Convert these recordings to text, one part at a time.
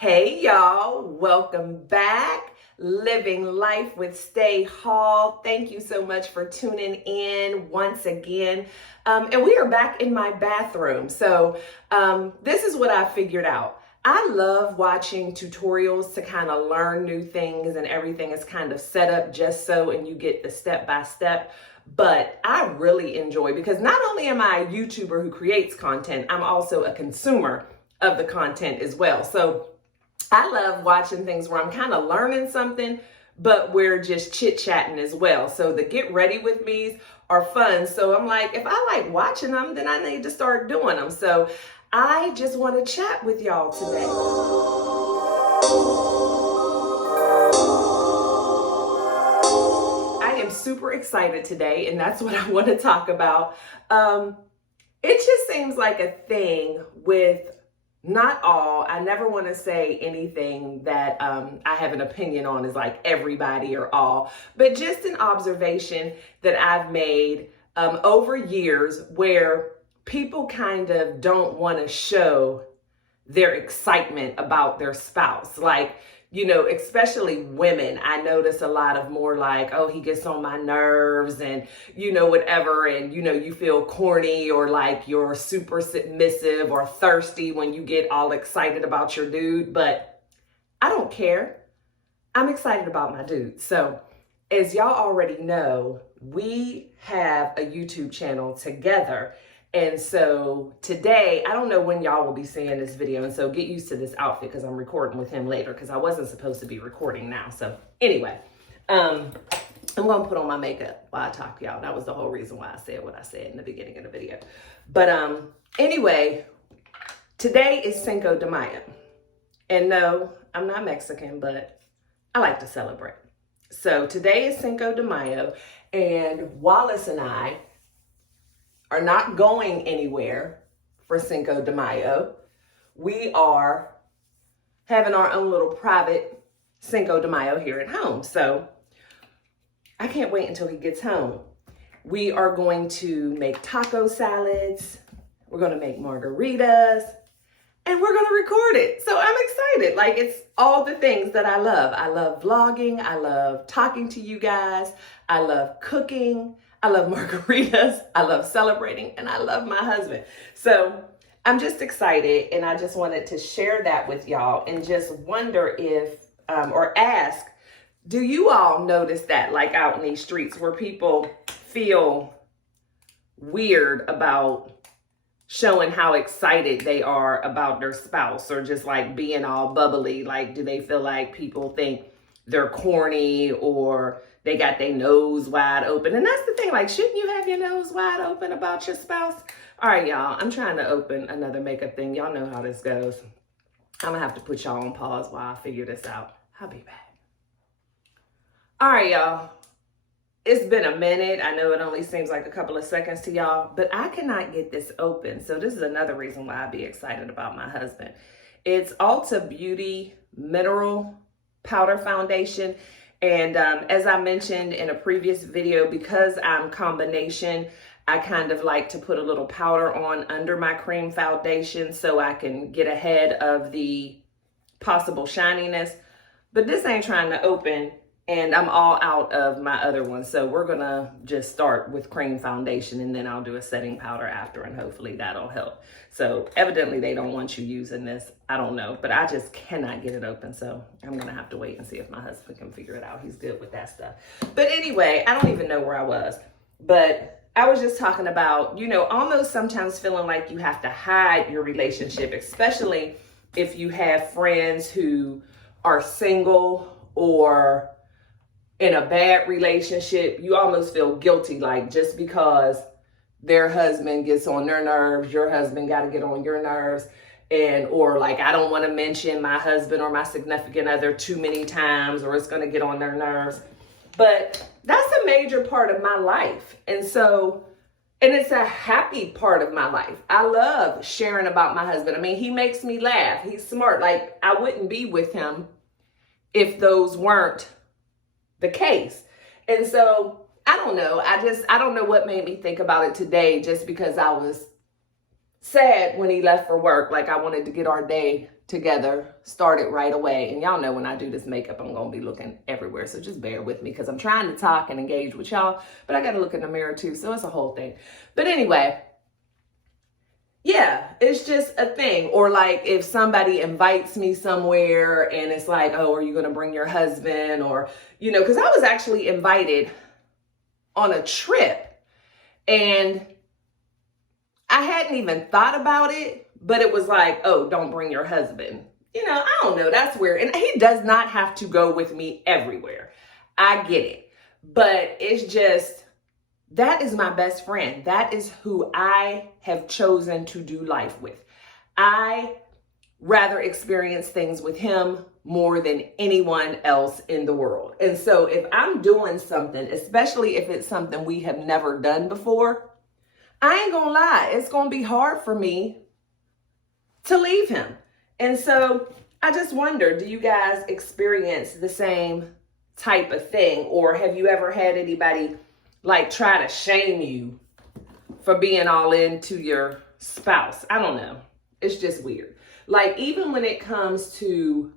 Hey y'all, welcome back. Living Life with Stay Hall. Thank you so much for tuning in once again. And we are back in my bathroom. So this is what I figured out. I love watching tutorials to kind of learn new things, and everything is kind of set up just so, and you get the step by step. But I really enjoy, because not only am I a YouTuber who creates content, I'm also a consumer of the content as well. So I love watching things where I'm kind of learning something, but we're just chit-chatting as well. So the get ready with me's are fun. So I'm like, if I like watching them, then I need to start doing them. So I just want to chat with y'all today. I am super excited today, and that's what I want to talk about. It just seems like a thing with not all, I never want to say anything that I have an opinion on is like everybody or all, but just an observation that I've made over years where people kind of don't want to show their excitement about their spouse. Like, you know, especially women, I notice a lot of more like, oh, he gets on my nerves and, you know, whatever. And, you know, you feel corny or like you're super submissive or thirsty when you get all excited about your dude. But I don't care. I'm excited about my dude. So as y'all already know, we have a YouTube channel together. And so today, I don't know when y'all will be seeing this video, and so get used to this outfit because I'm recording with him later, because I wasn't supposed to be recording now. So anyway, I'm going to put on my makeup while I talk to y'all. That was the whole reason why I said what I said in the beginning of the video. But anyway, today is Cinco de Mayo. And no, I'm not Mexican, but I like to celebrate. So today is Cinco de Mayo, and Wallace and I are not going anywhere for Cinco de Mayo. We are having our own little private Cinco de Mayo here at home. So I can't wait until he gets home. We are going to make taco salads. We're going to make margaritas, and we're going to record it. So I'm excited. Like, it's all the things that I love. I love vlogging. I love talking to you guys. I love cooking. I love margaritas, I love celebrating, and I love my husband. So I'm just excited, and I just wanted to share that with y'all and just wonder if, or ask, do you all notice that, like out in these streets, where people feel weird about showing how excited they are about their spouse, or just like being all bubbly? Like, do they feel like people think they're corny, or they got their nose wide open? And that's the thing, like, shouldn't you have your nose wide open about your spouse? All right, y'all, I'm trying to open another makeup thing. Y'all know how this goes. I'm gonna have to put y'all on pause while I figure this out. I'll be back. All right, y'all, it's been a minute. I know it only seems like a couple of seconds to y'all, but I cannot get this open. So this is another reason why I'd be excited about my husband. It's Ulta Beauty Mineral Powder Foundation. And as I mentioned in a previous video, because I'm combination, I kind of like to put a little powder on under my cream foundation so I can get ahead of the possible shininess. But this ain't trying to open, and I'm all out of my other one. So we're gonna just start with cream foundation, and then I'll do a setting powder after, and hopefully that'll help. So evidently they don't want you using this. I don't know, but I just cannot get it open. So I'm gonna have to wait and see if my husband can figure it out. He's good with that stuff. But anyway, I don't even know where I was, but I was just talking about, you know, almost sometimes feeling like you have to hide your relationship, especially if you have friends who are single or in a bad relationship. You almost feel guilty, like just because their husband gets on their nerves, your husband got to get on your nerves. And, or like, I don't want to mention my husband or my significant other too many times, or it's going to get on their nerves. But that's a major part of my life. And so, and it's a happy part of my life. I love sharing about my husband. I mean, he makes me laugh. He's smart. Like, I wouldn't be with him if those weren't the case. And so I don't know. I don't know what made me think about it today, just because I was sad when he left for work. Like, I wanted to get our day together started right away. And y'all know when I do this makeup, I'm going to be looking everywhere. So just bear with me because I'm trying to talk and engage with y'all, but I got to look in the mirror too. So it's a whole thing. But anyway, yeah, it's just a thing. Or like if somebody invites me somewhere and it's like, oh, are you going to bring your husband? Or, you know, because I was actually invited on a trip and I hadn't even thought about it. But it was like, oh, don't bring your husband. You know, I don't know. That's weird. And he does not have to go with me everywhere. I get it. But it's just, that is my best friend. That is who I have chosen to do life with. I rather experience things with him more than anyone else in the world. And so if I'm doing something, especially if it's something we have never done before, I ain't gonna lie. It's gonna be hard for me to leave him. And so I just wonder, do you guys experience the same type of thing? Or have you ever had anybody like try to shame you for being all into your spouse? I don't know. It's just weird. Like even when it comes to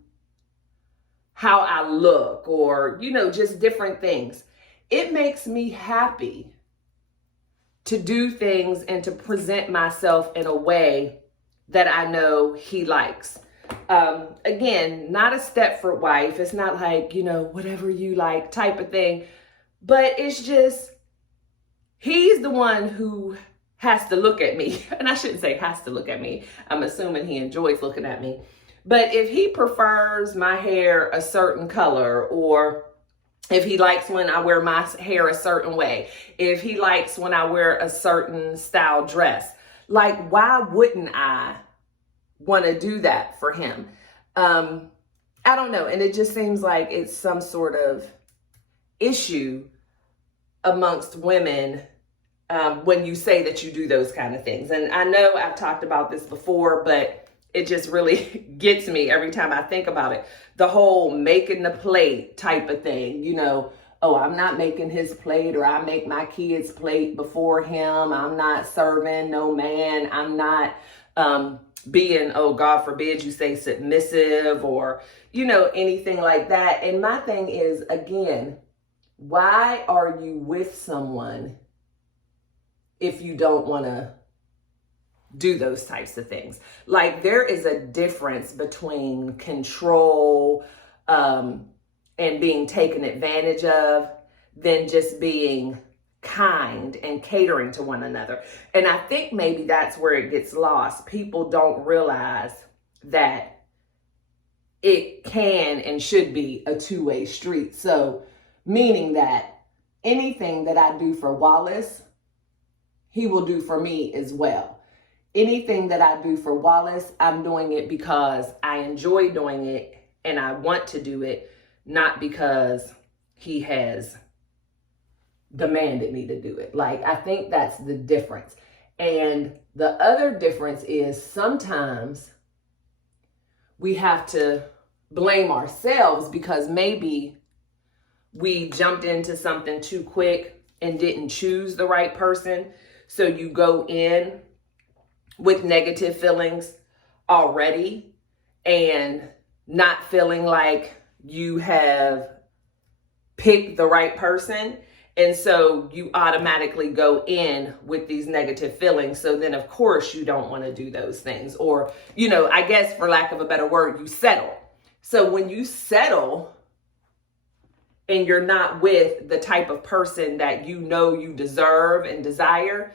how I look or, you know, just different things, it makes me happy to do things and to present myself in a way that I know he likes. Again, not a Stepford wife. It's not like, you know, whatever you like type of thing. But it's just, he's the one who has to look at me. And I shouldn't say has to look at me. I'm assuming he enjoys looking at me. But if he prefers my hair a certain color, or if he likes when I wear my hair a certain way, if he likes when I wear a certain style dress, like, why wouldn't I want to do that for him? I don't know. And it just seems like it's some sort of issue amongst women when you say that you do those kind of things. And I know I've talked about this before, but it just really gets me every time I think about it. The whole making the plate type of thing, you know, oh, I'm not making his plate, or I make my kids' plate before him. I'm not serving no man. I'm not being, oh, God forbid you say submissive, or, you know, anything like that. And my thing is, again, why are you with someone if you don't want to do those types of things? Like, there is a difference between control, and being taken advantage of, than just being kind and catering to one another. And I think maybe that's where it gets lost. People don't realize that it can and should be a two-way street. So, meaning that anything that I do for Wallace, he will do for me as well. Anything that I do for Wallace, I'm doing it because I enjoy doing it and I want to do it, not because he has demanded me to do it. Like, I think that's the difference. And the other difference is sometimes we have to blame ourselves because maybe we jumped into something too quick and didn't choose the right person. So you go in with negative feelings already and not feeling like you have picked the right person. And so you automatically go in with these negative feelings. So then, of course, you don't want to do those things. Or, you know, I guess for lack of a better word, you settle. So when you settle and you're not with the type of person that you know you deserve and desire,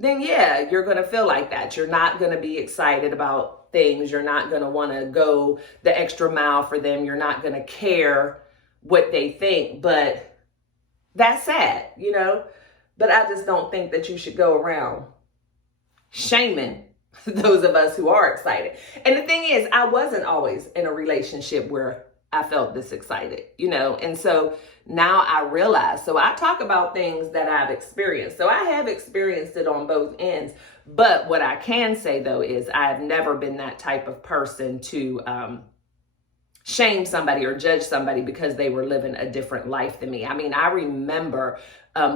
then yeah, you're going to feel like that. You're not going to be excited about things. You're not going to want to go the extra mile for them. You're not going to care what they think. But that's sad, you know. But I just don't think that you should go around shaming those of us who are excited. And the thing is, I wasn't always in a relationship where I felt this excited, you know. And so now I realize, so I talk about things that I've experienced. So I have experienced it on both ends. But what I can say, though, is I have never been that type of person to shame somebody or judge somebody because they were living a different life than me. I mean, I remember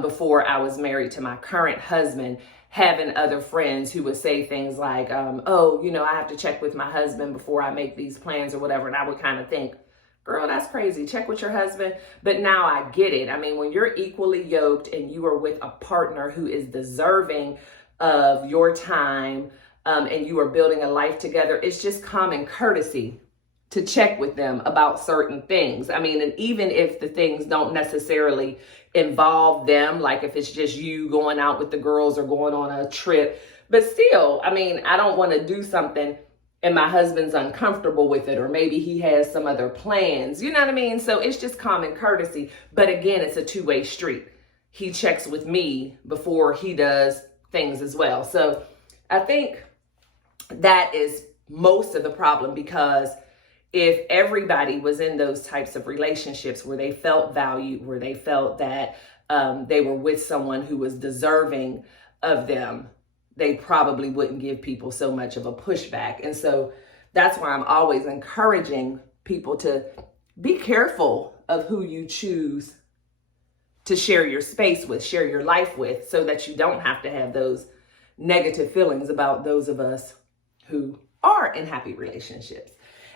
before I was married to my current husband, having other friends who would say things like, oh, you know, I have to check with my husband before I make these plans or whatever. And I would kind of think, girl, that's crazy. Check with your husband. But now I get it. I mean, when you're equally yoked and you are with a partner who is deserving of your time, and you are building a life together, it's just common courtesy to check with them about certain things. I mean, and even if the things don't necessarily involve them, like if it's just you going out with the girls or going on a trip, but still, I mean, I don't want to do something and my husband's uncomfortable with it, or maybe he has some other plans, you know what I mean? So it's just common courtesy. But again, it's a two-way street. He checks with me before he does things as well. So I think that is most of the problem, because if everybody was in those types of relationships where they felt valued, where they felt that they were with someone who was deserving of them, they probably wouldn't give people so much of a pushback. And so that's why I'm always encouraging people to be careful of who you choose to share your space with, share your life with, so that you don't have to have those negative feelings about those of us who are in happy relationships.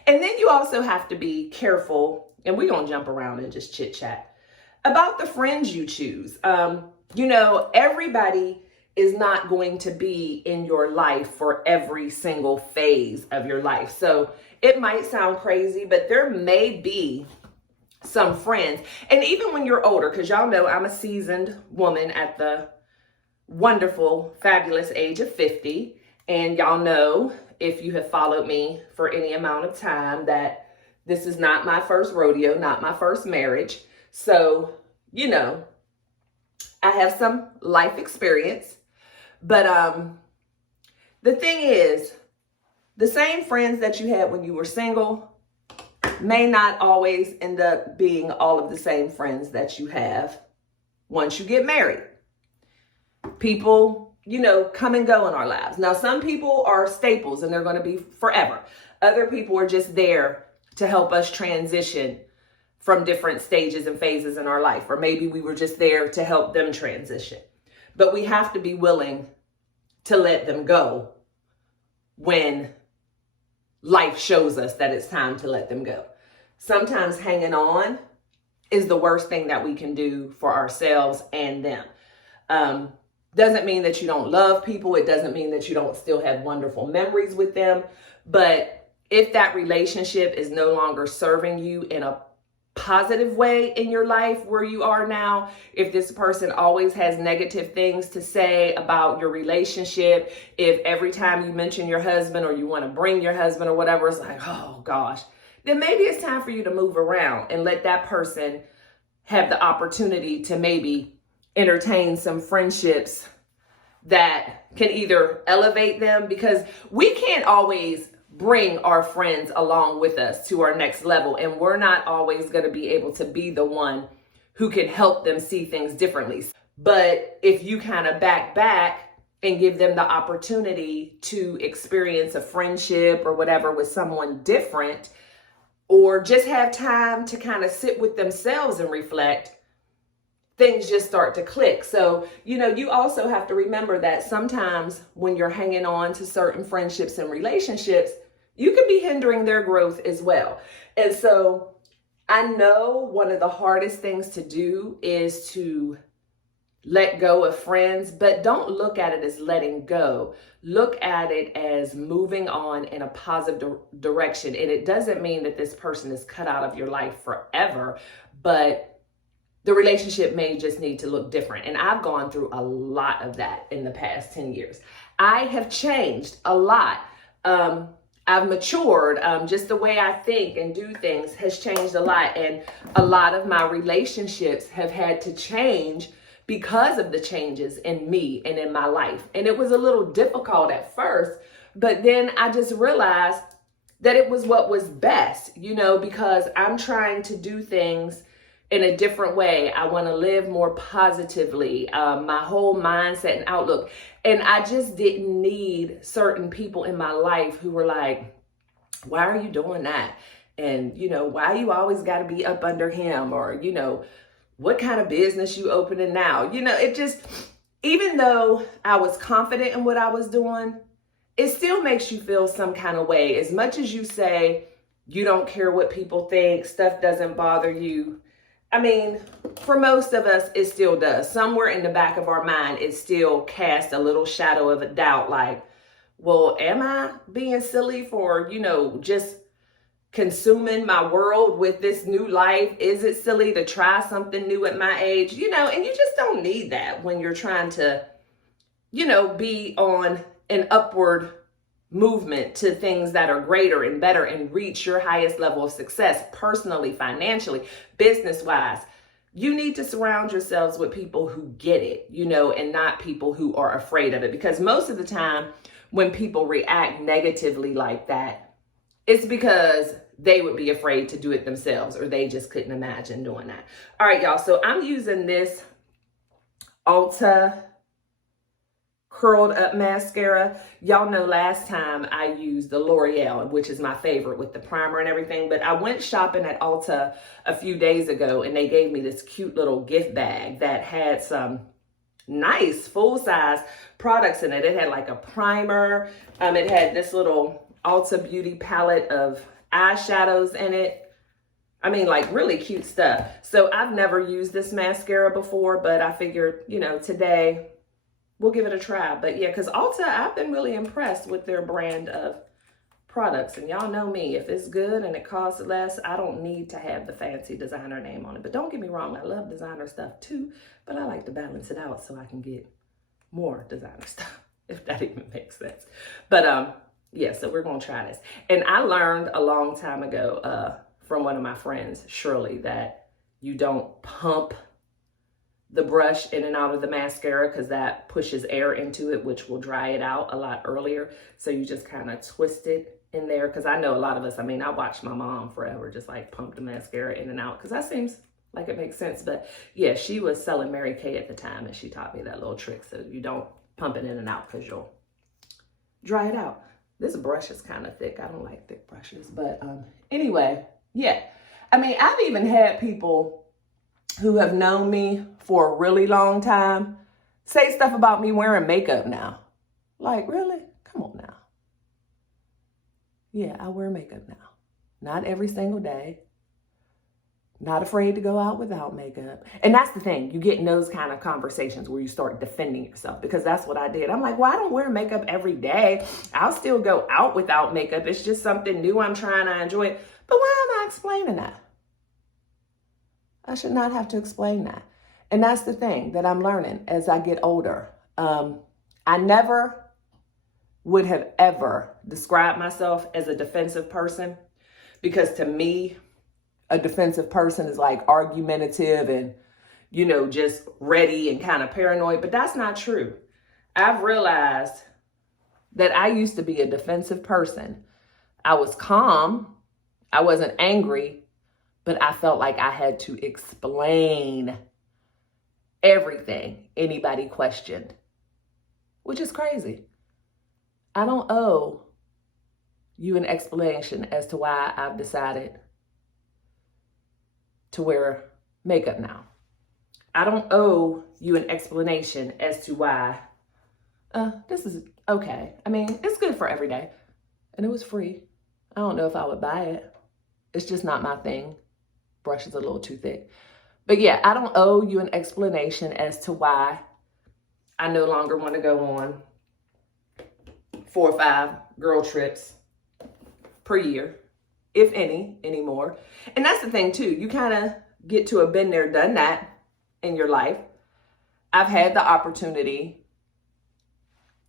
And then you also have to be careful, and we're going to jump around and just chit chat about the friends you choose. You know, everybody is not going to be in your life for every single phase of your life. So it might sound crazy, but there may be some friends. And even when you're older, because y'all know I'm a seasoned woman at the wonderful, fabulous age of 50. And y'all know, if you have followed me for any amount of time, that this is not my first rodeo, not my first marriage. So, you know, I have some life experience. But the thing is, the same friends that you had when you were single may not always end up being all of the same friends that you have once you get married. People, you know, come and go in our lives. Now, some people are staples and they're going to be forever. Other people are just there to help us transition from different stages and phases in our life. Or maybe we were just there to help them transition. But we have to be willing to let them go when life shows us that it's time to let them go. Sometimes hanging on is the worst thing that we can do for ourselves and them. Doesn't mean that you don't love people. It doesn't mean that you don't still have wonderful memories with them. But if that relationship is no longer serving you in a positive way in your life where you are now, if this person always has negative things to say about your relationship, if every time you mention your husband or you want to bring your husband or whatever, it's like, oh gosh, then maybe it's time for you to move around and let that person have the opportunity to maybe entertain some friendships that can either elevate them, because we can't always bring our friends along with us to our next level. And we're not always going to be able to be the one who can help them see things differently. But if you kind of back and give them the opportunity to experience a friendship or whatever with someone different, or just have time to kind of sit with themselves and reflect, things just start to click. So, you know, you also have to remember that sometimes when you're hanging on to certain friendships and relationships, you can be hindering their growth as well. And so I know one of the hardest things to do is to let go of friends, but don't look at it as letting go. Look at it as moving on in a positive direction. And it doesn't mean that this person is cut out of your life forever, but the relationship may just need to look different. And I've gone through a lot of that in the past 10 years. I have changed a lot. I've matured. Just the way I think and do things has changed a lot. And a lot of my relationships have had to change because of the changes in me and in my life. And it was a little difficult at first, but then I just realized that it was what was best, you know, because I'm trying to do things in a different way. I want to live more positively, my whole mindset and outlook. And I just didn't need certain people in my life who were like, why are you doing that? And, you know, why you always got to be up under him? Or, you know, what kind of business you opening now? You know, it just, even though I was confident in what I was doing, it still makes you feel some kind of way. As much as you say you don't care what people think, stuff doesn't bother you. I mean, for most of us, it still does. Somewhere in the back of our mind, it still casts a little shadow of a doubt like, well, am I being silly for, just consuming my world with this new life? Is it silly to try something new at my age? And you just don't need that when you're trying to, be on an upward movement to things that are greater and better and reach your highest level of success personally, financially, business-wise. You need to surround yourselves with people who get it, and not people who are afraid of it. Because most of the time when people react negatively like that, it's because they would be afraid to do it themselves, or they just couldn't imagine doing that. All right, y'all. So I'm using this Ulta curled up mascara. Y'all know last time I used the L'Oreal, which is my favorite with the primer and everything, but I went shopping at Ulta a few days ago and they gave me this cute little gift bag that had some nice full-size products in it. It had like a primer. It had this little Ulta Beauty palette of eyeshadows in it. I mean, like really cute stuff. So I've never used this mascara before, but I figured, today we'll give it a try. But yeah, because Ulta, I've been really impressed with their brand of products. And y'all know me, if it's good and it costs less, I don't need to have the fancy designer name on it. But don't get me wrong, I love designer stuff too, but I like to balance it out so I can get more designer stuff, if that even makes sense. But yeah, so we're gonna try this. And I learned a long time ago from one of my friends, Shirley, that you don't pump the brush in and out of the mascara because that pushes air into it, which will dry it out a lot earlier. So you just kind of twist it in there. Because I know a lot of us, I watched my mom forever just like pump the mascara in and out because that seems like it makes sense. But yeah, she was selling Mary Kay at the time and she taught me that little trick. So you don't pump it in and out because you'll dry it out. This brush is kind of thick. I don't like thick brushes. But anyway, yeah. I've even had people who have known me for a really long time say stuff about me wearing makeup now. Like, really? Come on now. Yeah, I wear makeup now. Not every single day. Not afraid to go out without makeup. And that's the thing. You get in those kind of conversations where you start defending yourself, because that's what I did. I'm like, well, I don't wear makeup every day. I'll still go out without makeup. It's just something new I'm trying to enjoy. But why am I explaining that? I should not have to explain that. And that's the thing that I'm learning as I get older. I never would have ever described myself as a defensive person, because to me, a defensive person is like argumentative and, just ready and kind of paranoid. But that's not true. I've realized that I used to be a defensive person. I was calm. I wasn't angry. But I felt like I had to explain everything anybody questioned, which is crazy. I don't owe you an explanation as to why I've decided to wear makeup now. I don't owe you an explanation as to why this is okay. It's good for every day. And it was free. I don't know if I would buy it. It's just not my thing. Brush is a little too thick. But yeah, I don't owe you an explanation as to why I no longer want to go on 4 or 5 girl trips per year, if any, anymore. And that's the thing too. You kind of get to have been there, done that in your life. I've had the opportunity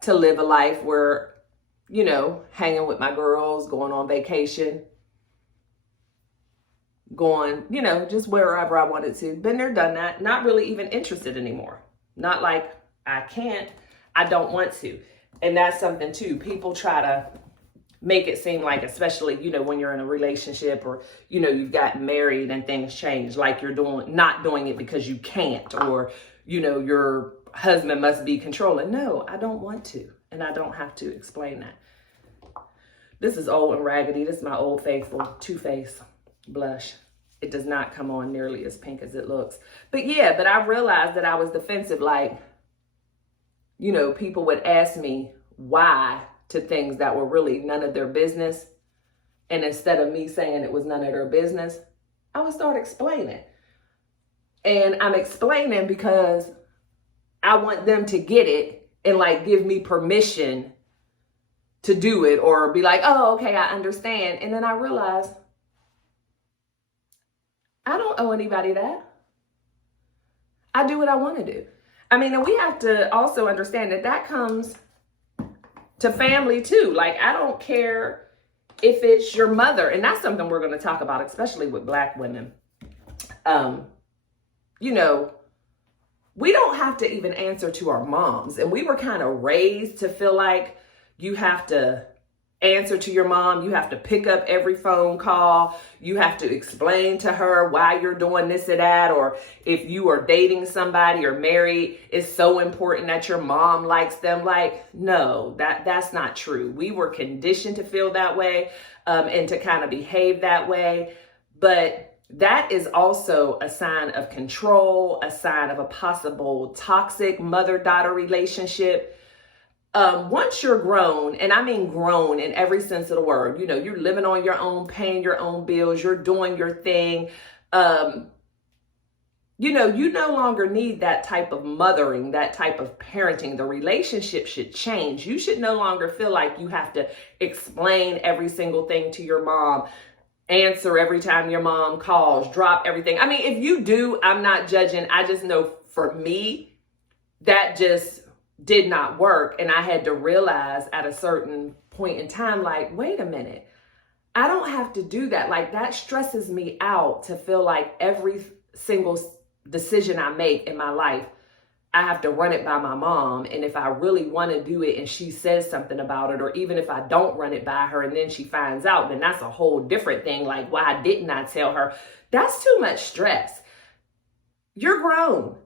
to live a life where, hanging with my girls, going on vacation, going, just wherever I wanted to. Been there, done that. Not really even interested anymore. Not like I can't, I don't want to. And that's something too. People try to make it seem like, especially, when you're in a relationship or, you've gotten married and things change, like you're not doing it because you can't, or, your husband must be controlling. No, I don't want to. And I don't have to explain that. This is old and raggedy. This is my Old Faithful Too Faced blush. It does not come on nearly as pink as it looks. But yeah, I realized that I was defensive. Like, people would ask me why to things that were really none of their business. And instead of me saying it was none of their business, I would start explaining. And I'm explaining because I want them to get it and like give me permission to do it, or be like, oh, okay, I understand. And then I realize I don't owe anybody that. I do what I want to do. I mean, and we have to also understand that comes to family too. Like, I don't care if it's your mother, and that's something we're going to talk about, especially with Black women. We don't have to even answer to our moms. And we were kind of raised to feel like you have to answer to your mom. You have to pick up every phone call. You have to explain to her why you're doing this or that. Or if you are dating somebody or married, it's so important that your mom likes them. Like, no, that's not true. We were conditioned to feel that way, and to kind of behave that way. But that is also a sign of control, a sign of a possible toxic mother-daughter relationship. Once you're grown, and I mean grown in every sense of the word, you're living on your own, paying your own bills, you're doing your thing. You no longer need that type of mothering, that type of parenting. The relationship should change. You should no longer feel like you have to explain every single thing to your mom, answer every time your mom calls, drop everything. I mean, if you do, I'm not judging. I just know for me, that just did not work. And I had to realize at a certain point in time, like, wait a minute, I don't have to do that. Like, that stresses me out to feel like every single decision I make in my life, I have to run it by my mom. And if I really want to do it and she says something about it, or even if I don't run it by her and then she finds out, then that's a whole different thing. Like, why didn't I tell her? That's too much stress. You're grown.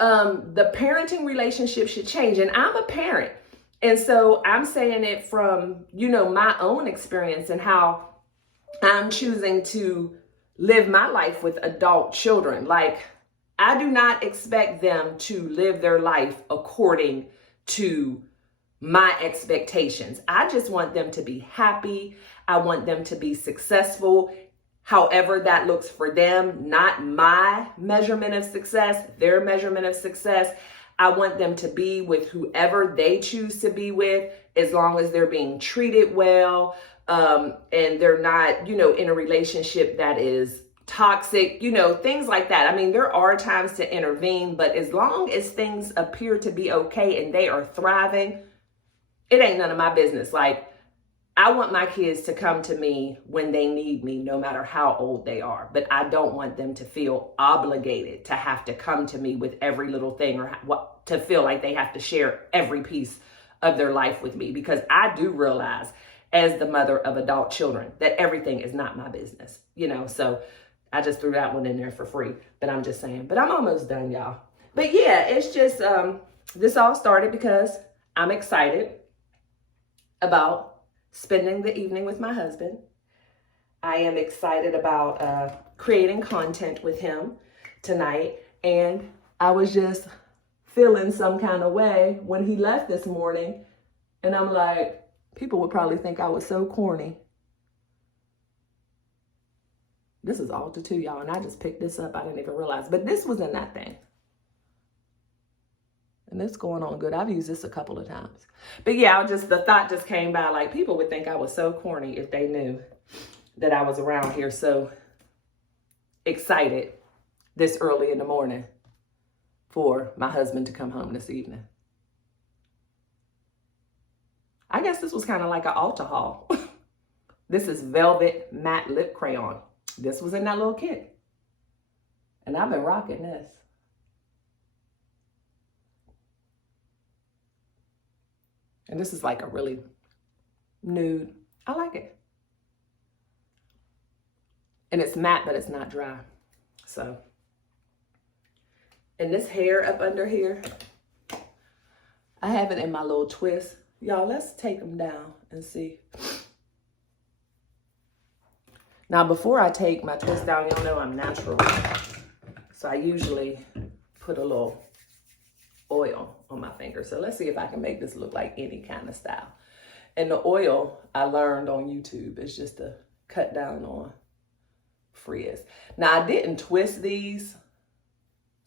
The parenting relationship should change. And I'm a parent. And so I'm saying it from, my own experience and how I'm choosing to live my life with adult children. Like, I do not expect them to live their life according to my expectations. I just want them to be happy. I want them to be successful, however that looks for them, not my measurement of success, their measurement of success. I want them to be with whoever they choose to be with, as long as they're being treated well, and they're not, in a relationship that is toxic, things like that. I mean, there are times to intervene, but as long as things appear to be okay and they are thriving, it ain't none of my business. Like, I want my kids to come to me when they need me, no matter how old they are. But I don't want them to feel obligated to have to come to me with every little thing, or to feel like they have to share every piece of their life with me. Because I do realize, as the mother of adult children, that everything is not my business, so I just threw that one in there for free, but I'm just saying. But I'm almost done, y'all. But yeah, it's just, this all started because I'm excited about spending the evening with my husband. I am excited about creating content with him tonight. And I was just feeling some kind of way when he left this morning. And I'm like, people would probably think I was so corny. This is Ulta too, y'all, and I just picked this up. I didn't even realize, but this was in that thing. And it's going on good. I've used this a couple of times. But yeah, the thought just came by, like, people would think I was so corny if they knew that I was around here so excited this early in the morning for my husband to come home this evening. I guess this was kind of like an Ulta haul. This is Velvet Matte Lip Crayon. This was in that little kit. And I've been rocking this. And this is like a really nude. I like it. And it's matte, but it's not dry. So. And this hair up under here, I have it in my little twist. Y'all, let's take them down and see. Now, before I take my twist down, y'all know I'm natural. So I usually put a little oil on my finger. So let's see if I can make this look like any kind of style. And the oil I learned on YouTube is just to cut down on frizz. Now I didn't twist these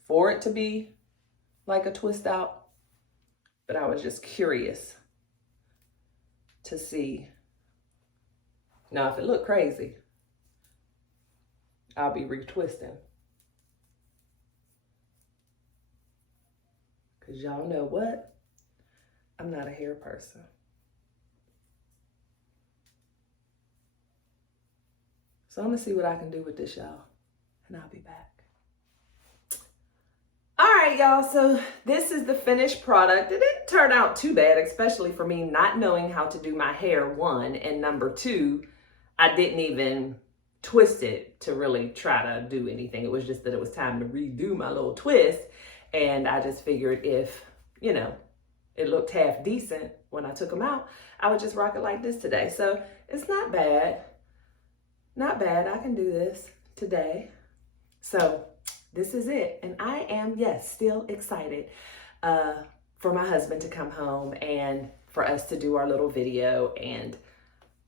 for it to be like a twist out, but I was just curious to see. Now if it looked crazy, I'll be retwisting. Cause y'all know what? I'm not a hair person. So I'm gonna see what I can do with this, y'all, and I'll be back. All right, y'all, so this is the finished product. It didn't turn out too bad, especially for me not knowing how to do my hair, one, and number two, I didn't even twist it to really try to do anything. It was just that it was time to redo my little twist, and I just figured if, you know, it looked half decent when I took them out, I would just rock it like this today. So it's not bad. Not bad. I can do this today. So this is it. And I am, yes, still excited for my husband to come home and for us to do our little video. And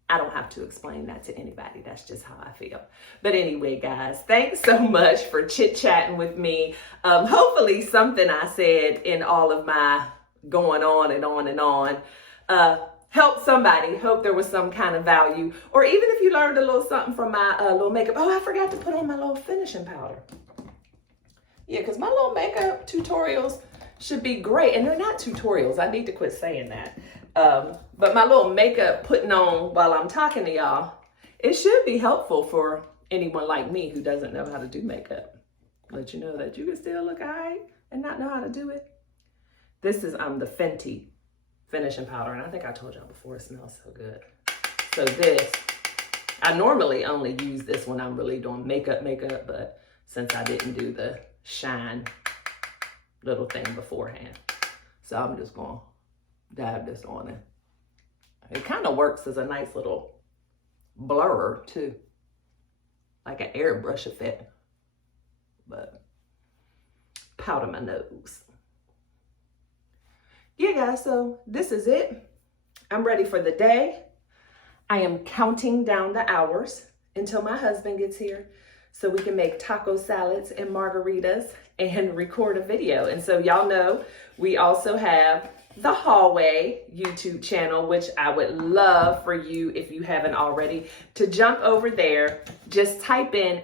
I don't have to explain that to anybody. That's just how I feel. But anyway, guys, thanks so much for chit-chatting with me. Hopefully something I said in all of my going on and on and on help somebody. Hope there was some kind of value. Or even if you learned a little something from my little makeup. Oh, I forgot to put on my little finishing powder. Yeah, because my little makeup tutorials should be great. And they're not tutorials. I need to quit saying that. But my little makeup putting on while I'm talking to y'all, it should be helpful for anyone like me who doesn't know how to do makeup. Let you know that you can still look all right and not know how to do it. This is the Fenty finishing powder, and I think I told y'all before, it smells so good. So this, I normally only use this when I'm really doing makeup, but since I didn't do the shine little thing beforehand, so I'm just gonna dab this on it. It kind of works as a nice little blurrer too, like an airbrush effect, but powder my nose. Yeah, guys, so this is it. I'm ready for the day. I am counting down the hours until my husband gets here so we can make taco salads and margaritas and record a video. And so y'all know we also have the Hallway YouTube channel, which I would love for you, if you haven't already, to jump over there. Just type in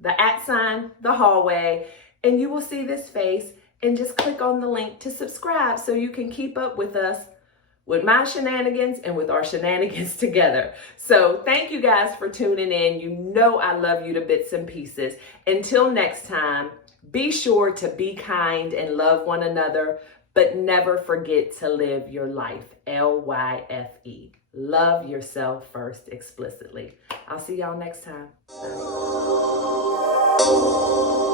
the @ the Hallway, and you will see this face. And just click on the link to subscribe so you can keep up with us, with my shenanigans and with our shenanigans together. So thank you guys for tuning in. You know I love you to bits and pieces. Until next time, be sure to be kind and love one another, but never forget to live your life. LYFE. Love yourself first explicitly. I'll see y'all next time. Bye.